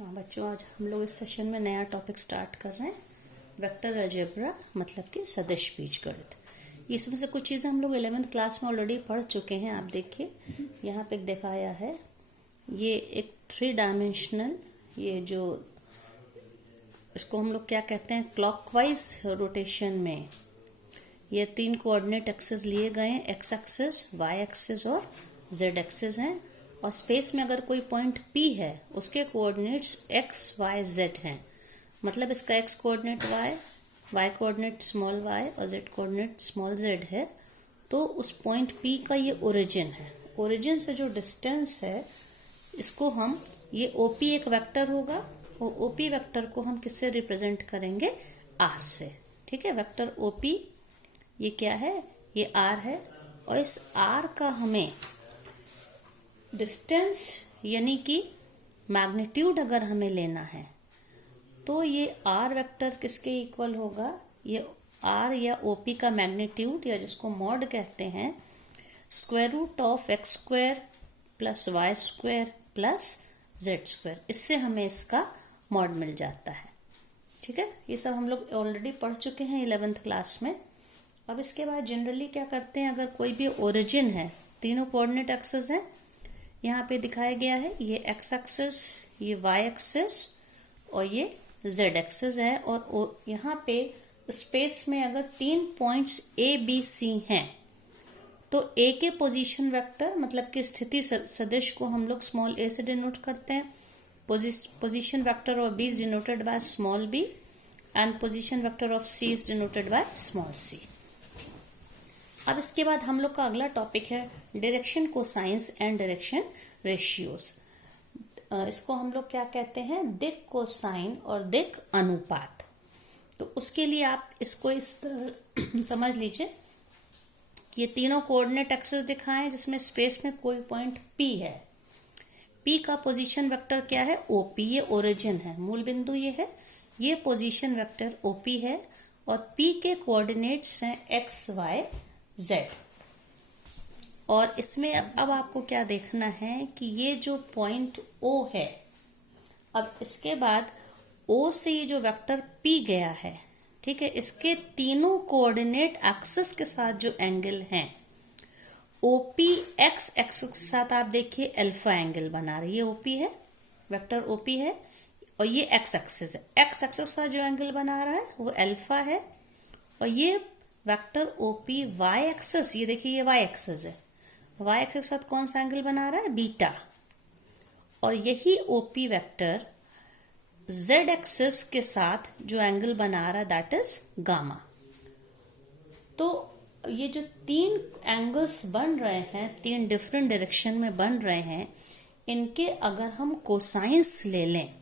हाँ बच्चों, आज हम लोग इस सेशन में नया टॉपिक स्टार्ट कर रहे हैं, वेक्टर अलजेब्रा मतलब कि सदिश बीजगणित। इसमें से कुछ चीज़ें हम लोग 11th क्लास में ऑलरेडी पढ़ चुके हैं। आप देखिए यहाँ पे दिखाया है, ये एक 3 डायमेंशनल, ये जो इसको हम लोग क्या कहते हैं, क्लॉकवाइज रोटेशन में ये 3 कोऑर्डिनेट एक्सेस लिए गए हैं, एक्स एक्सेस, वाई एक्सेस और जेड एक्सेस हैं। और स्पेस में अगर कोई पॉइंट P है, उसके कोऑर्डिनेट्स x, y, z हैं। मतलब इसका x coordinate y coordinate small y और z कोऑर्डिनेट स्मॉल z है। तो उस पॉइंट P का ये ओरिजिन है। ओरिजिन से जो डिस्टेंस है, इसको हम, ये OP एक वेक्टर होगा और OP वेक्टर को हम किससे रिप्रेजेंट करेंगे, R से। ठीक है, वेक्टर OP ये क्या है, ये R है। और इस R का हमें डिस्टेंस यानी कि मैग्नीट्यूड अगर हमें लेना है, तो ये R वेक्टर किसके इक्वल होगा, ये R या OP का मैग्नीट्यूड, या जिसको मॉड कहते हैं, square root of x square plus y square plus z square. इससे हमें इसका मॉड मिल जाता है। ठीक है, ये सब हम लोग ऑलरेडी पढ़ चुके हैं 11th क्लास में। अब इसके बाद जनरली क्या करते हैं, अगर कोई भी ओरिजिन है, तीनों कोऑर्डिनेट एक्सेस है, यहाँ पे दिखाया गया है, ये एक्स एक्सेस, ये वाई एक्सेस और ये जेड एक्सेस है। और यहाँ पे स्पेस में अगर 3 पॉइंट्स ए बी सी हैं, तो ए के पोजीशन वेक्टर मतलब कि स्थिति सदिश को हम लोग स्मॉल ए से डिनोट करते हैं। Position vector of B is denoted by small B and position vector of C is denoted by small C. अब इसके बाद हम लोग का अगला टॉपिक है direction cosines and direction ratios. इसको हम लोग क्या कहते हैं, दिक् कोसाइन और दिक् अनुपात। तो उसके लिए आप इसको इस तरह समझ लीजिए, ये तीनों कोऑर्डिनेट एक्सेस दिखाएं जिसमें स्पेस में कोई पॉइंट P है। P का पोजीशन वेक्टर क्या है, OP, ये ओरिजिन है, मूल बिंदु ये है, ये पोजीशन वेक्टर OP है। और P के कोऑर्डिनेट्स हैं x, y, z। और इसमें अब आपको क्या देखना है कि ये जो पॉइंट O है, अब इसके बाद O से ये जो वेक्टर P गया है, ठीक है, इसके तीनों कोऑर्डिनेट एक्सिस के साथ जो एंगल हैं, OP x एक्सिस के साथ आप देखिए अल्फा एंगल बना रही है, OP है, वेक्टर OP है, और ये x एक्सिस है। x एक्सिस के साथ जो एंगल बना रहा है वो अल्फा है। और ये वेक्टर OP y एक्सिस, ये देखिए ये y एक्सिस है, y एक्सिस के साथ कौन सा एंगल बना रहा है, बीटा। और यही OP वेक्टर z एक्सिस के साथ जो एंगल बना रहा है दैट इज गामा। तो ये जो 3 एंगल्स बन रहे हैं, 3 डिफरेंट डायरेक्शन में बन रहे हैं, इनके अगर हम कोसाइंस ले लें,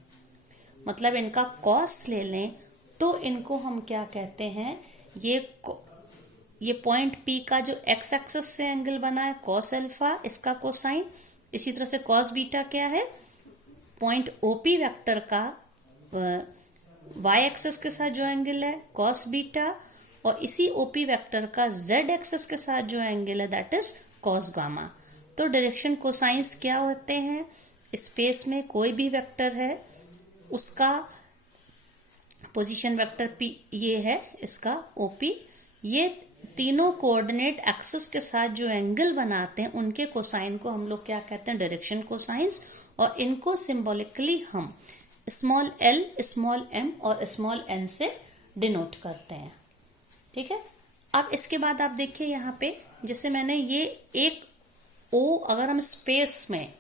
मतलब इनका कॉस ले लें, तो इनको हम क्या कहते हैं, ये पॉइंट P का जो x एक्सिस से एंगल बना है कॉस अल्फा, इसका कोसाइन। इसी तरह से कॉस बीटा क्या है, पॉइंट OP वेक्टर का y एक्सिस के साथ जो एंगल है कॉस बीटा, और इसी OP वेक्टर का z एक्सिस के साथ जो एंगल है दैट इज कॉस गामा। तो डायरेक्शन कोसाइंस क्या होते हैं, स्पेस में कोई भी वेक्टर है, उसका पोजीशन वेक्टर P ये है, इसका OP, ये तीनों कोऑर्डिनेट एक्सिस के साथ जो एंगल बनाते हैं, उनके कोसाइन को हम लोग क्या कहते हैं, डायरेक्शन कोसाइंस। और इनको सिंबॉलिकली हम स्मॉल l, स्मॉल m और स्मॉल n से डिनोट करते हैं। ठीक है, अब इसके बाद आप देखिए यहाँ पे, जैसे मैंने ये एक O, अगर हम स्पेस में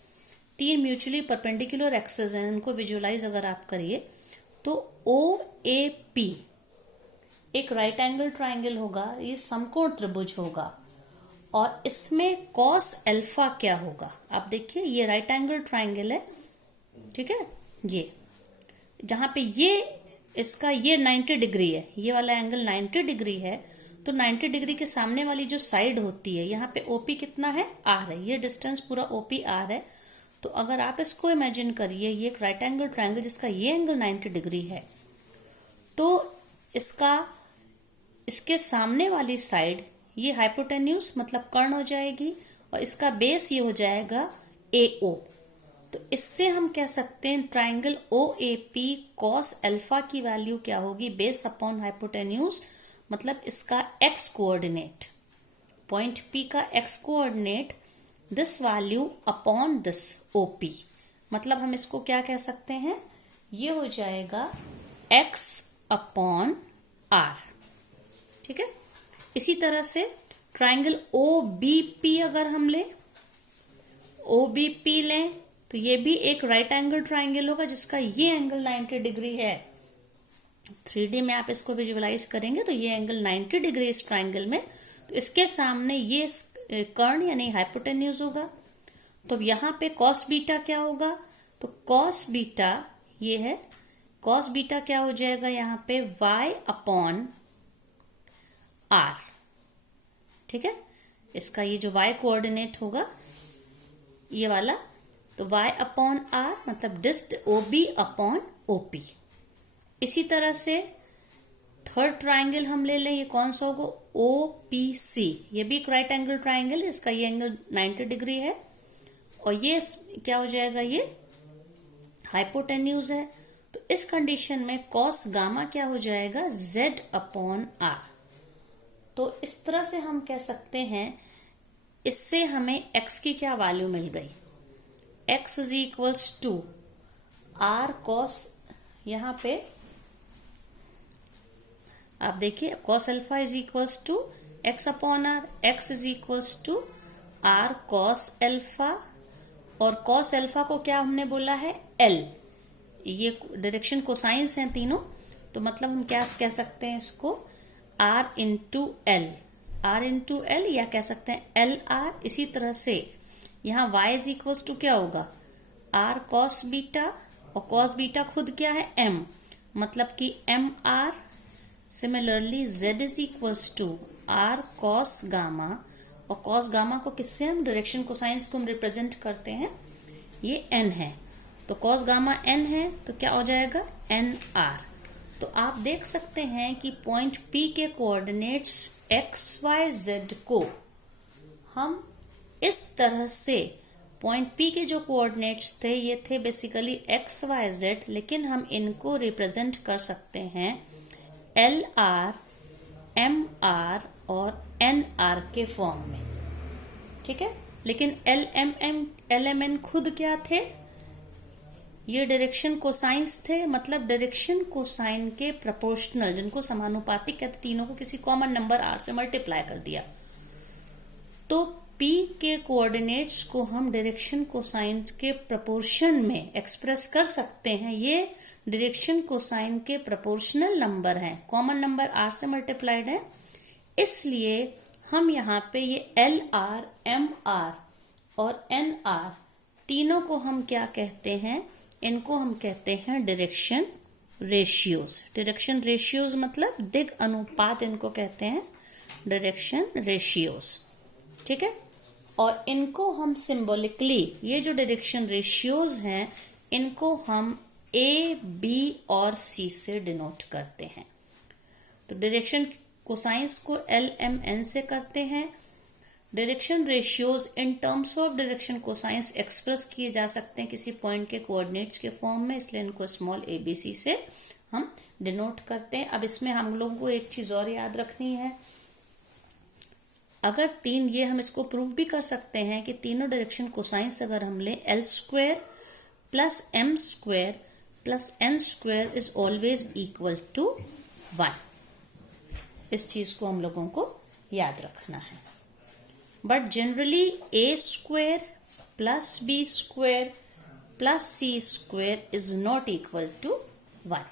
3 म्यूचुअली परपेंडिकुलर एक्सेस हैं, उनको विजुअलाइज अगर आप करिए, तो OAP एक राइट एंगल ट्राइंगल होगा, ये समकोण त्रिभुज होगा। और इसमें कॉस अल्फा क्या होगा, आप देखिए ये राइट एंगल ट्राइंगल है, ठीक है, ये जहां पे ये इसका ये 90 डिग्री है, ये वाला एंगल 90 डिग्री है। तो 90 डिग्री के सामने वाली जो साइड होती है, यहाँ पे OP कितना है, R है, ये डिस्टेंस पूरा OP R है। तो अगर आप इसको इमेजिन करिए, ये एक राइट एंगल ट्राइंगल जिसका ये एंगल 90 डिग्री है, तो इसके सामने वाली साइड ये हाइपोटेन्यूज मतलब कर्ण हो जाएगी, और इसका बेस ये हो जाएगा AO। तो इससे हम कह सकते हैं ट्राइंगल OAP cos अल्फा की वैल्यू क्या होगी, बेस अपॉन हाइपोटेन्यूज, मतलब इसका x कोऑर्डिनेट, पॉइंट P का x coordinate, this value upon this OP, मतलब हम इसको क्या कह सकते हैं, ये हो जाएगा x अपॉन r। ठीक है। इसी तरह से ट्राइंगल OBP अगर हम लें, OBP लें तो ये भी एक राइट एंगल ट्राइंगल होगा जिसका ये एंगल 90 डिग्री है। 3D में आप इसको विजुअलाइज करेंगे तो ये एंगल 90 डिग्री इस ट्राइंगल में, तो इसके सामने ये कर्ण यानी हाइपोटेन्यूज होगा। तो यहां पे कॉस बीटा क्या होगा, तो कॉस बीटा ये है, कॉस बीटा क्या हो जाएगा यहां पे y अपॉन r। ठीक है, इसका ये जो y कोऑर्डिनेट होगा ये वाला, तो y अपॉन r मतलब डिस्ट OB अपॉन OP। इसी तरह से थर्ड ट्राइंगल हम ले लें, ये कौन सा होगा, OPC, ये भी एक राइट एंगल ट्राइंगल, इसका ये एंगल 90 डिग्री है और ये क्या हो जाएगा, ये हाइपोटेन्यूज है। तो इस कंडीशन में कॉस गामा क्या हो जाएगा, Z अपॉन R। तो इस तरह से हम कह सकते हैं, इससे हमें x की क्या वैल्यू मिल गई, x is equals to R cos, यहां पे आप देखिए cos alpha is equals to x upon r, x is equals to R cos alpha, और कॉस अल्फा को क्या हमने बोला है, L, ये डायरेक्शन कोसाइंस हैं तीनों, तो मतलब हम क्या कह सकते हैं इसको, R into L, R into L, या कह सकते हैं LR। इसी तरह से यहाँ y इज इक्वल्स टू क्या होगा, R कॉस बीटा, और कॉस बीटा खुद क्या है M, मतलब कि MR। Similarly z is equals to R cos gamma, और कॉस गामा को किससे हम डायरेक्शन कोसाइंस को हम रिप्रेजेंट करते हैं, ये n है, तो कॉस गामा n है तो क्या हो जाएगा NR। तो आप देख सकते हैं कि पॉइंट P के कोऑर्डिनेट्स XYZ को हम इस तरह से, पॉइंट P के जो कोऑर्डिनेट्स थे ये थे बेसिकली XYZ, लेकिन हम इनको रिप्रेजेंट कर सकते हैं LR, MR और NR के फॉर्म में। ठीक है, लेकिन LMN खुद क्या थे, ये डायरेक्शन कोसाइंस थे, मतलब डायरेक्शन कोसाइन के प्रोपोर्शनल, जिनको समानुपातिक कहते, तीनों को किसी कॉमन नंबर r से मल्टीप्लाई कर दिया। तो P के कोऑर्डिनेट्स को हम डायरेक्शन कोसाइन के प्रोपोर्शन में एक्सप्रेस कर सकते हैं, ये डायरेक्शन कोसाइन के प्रोपोर्शनल नंबर हैं, कॉमन नंबर r से मल्टीप्लाइड है, इसलिए हम यहाँ पे ये LR, MR और NR तीनों को हम क्या कहते हैं, इनको हम कहते हैं डायरेक्शन रेशियोज। डायरेक्शन रेशियोज मतलब दिग अनुपात, इनको कहते हैं डायरेक्शन रेशियोज। ठीक है, और इनको हम सिंबॉलिकली, ये जो डायरेक्शन रेशियोज हैं इनको हम A, B और C से डिनोट करते हैं। तो डायरेक्शन कोसाइंस को LMN से करते हैं। Direction ratios in terms of direction cosines express किए जा सकते हैं किसी पॉइंट के कोऑर्डिनेट्स के फॉर्म में, इसलिए इनको स्मॉल ABC से हम डिनोट करते हैं। अब इसमें हम लोगों को एक चीज और याद रखनी है, अगर तीन, ये हम इसको प्रूव भी कर सकते हैं कि तीनों डायरेक्शन कोसाइंस अगर हम लें, L² plus M² plus N² is always equal to 1। इस चीज को हम लोगों को याद रखना है। But generally A² plus B² plus C² is not equal to 1।